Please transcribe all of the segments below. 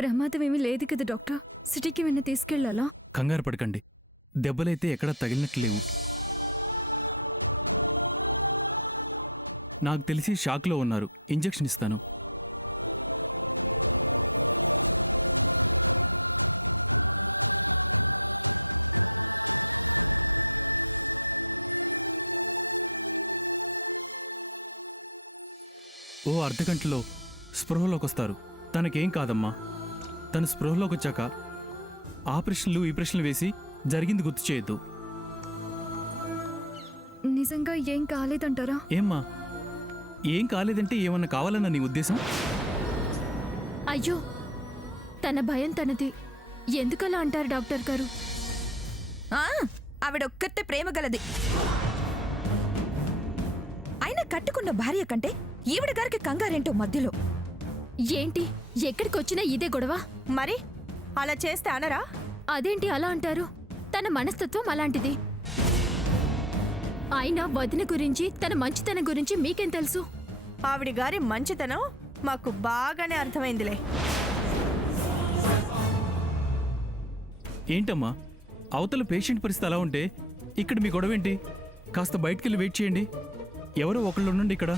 ప్రమాదం ఏమీ లేదు కదా డాక్టర్. సిటీకి వెన్న తీసుకెళ్లాలా? కంగారు పడకండి, దెబ్బలైతే ఎక్కడా తగిలినట్లు లేవు. నాకు తెలిసి షాక్లో ఉన్నారు. ఇంజెక్షన్ ఇస్తాను. ఓ అర్ధగంటలో స్పృహలోకి వస్తారు. తనకేం కాదమ్మా. తను స్పృహలోకి వచ్చాక ఆపరేషన్లు ఈ ప్రశ్నలు వేసి జరిగింది గుర్తు చేయొద్దు. నిజంగా ఏం కాలేదంటారా? ఏమ్మా, ఏం కాలేదంటే ఏమన్నా కావాలన్న నీ ఉద్దేశం? అయ్యో, తన భయం తనది. ఎందుకలా అంటారు డాక్టర్ గారు? ఆవిడొక్కతే ప్రేమ గలది. అయినా కట్టుకున్న భార్య కంటే ఈవిడ గారికి కంగారేంటో మధ్యలో. ఏంటి, ఎక్కడికొచ్చినా ఇదే గొడవ? మరి అలా చేస్తే అనరా? అదేంటి అలా అంటారు? తన మనస్తత్వం అలాంటిది. అయినా వదిన గురించి, తన మంచితనం గురించి మీకేం తెలుసు? ఆవిడ గారి మంచితనం మాకు బాగానే అర్థమైందిలే. ఏంటమ్మా, అవతల పేషెంట్ పరిస్థితి అలా ఉంటే ఇక్కడ మీ గొడవేంటి? కాస్త బయటికెళ్ళి వెయిట్ చేయండి. ఎవరో ఒకళ్ళు ఉండండి ఇక్కడ.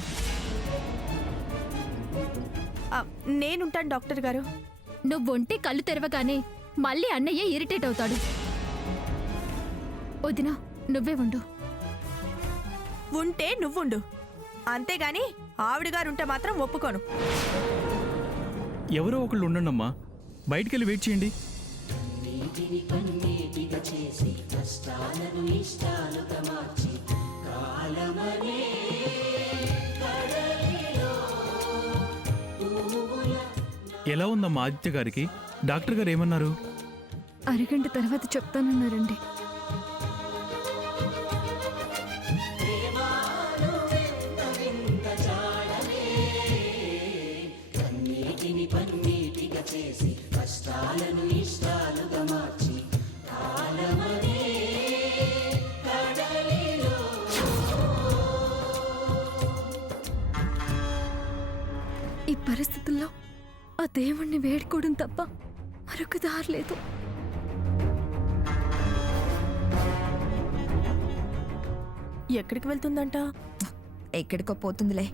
నేనుంటాను డాక్టర్ గారు. నువ్వొంటి కళ్ళు తెరవగానే మళ్ళీ అన్నయ్య ఇరిటేట్ అవుతాడు. వదినా, నువ్వే ఉండు. ఉంటే నువ్వుండు, అంతేగాని ఆవిడ గారుంటే మాత్రం ఒప్పుకోను. ఎవరో ఒకళ్ళు ఉండండమ్మా, బయటికెళ్ళి వెయిట్ చేయండి. ఎలా ఉందమ్మా ఆదిత్య గారికి? డాక్టర్ గారు ఏమన్నారు? అరగంట తర్వాత చెప్తానన్నారండి. ఈ పరిస్థితుల్లో ఆ దేవుణ్ణి వేడుకోవడం తప్ప మరొక దారి లేదు. ఎక్కడికి వెళ్తుందంట? ఎక్కడికో పోతుందిలే.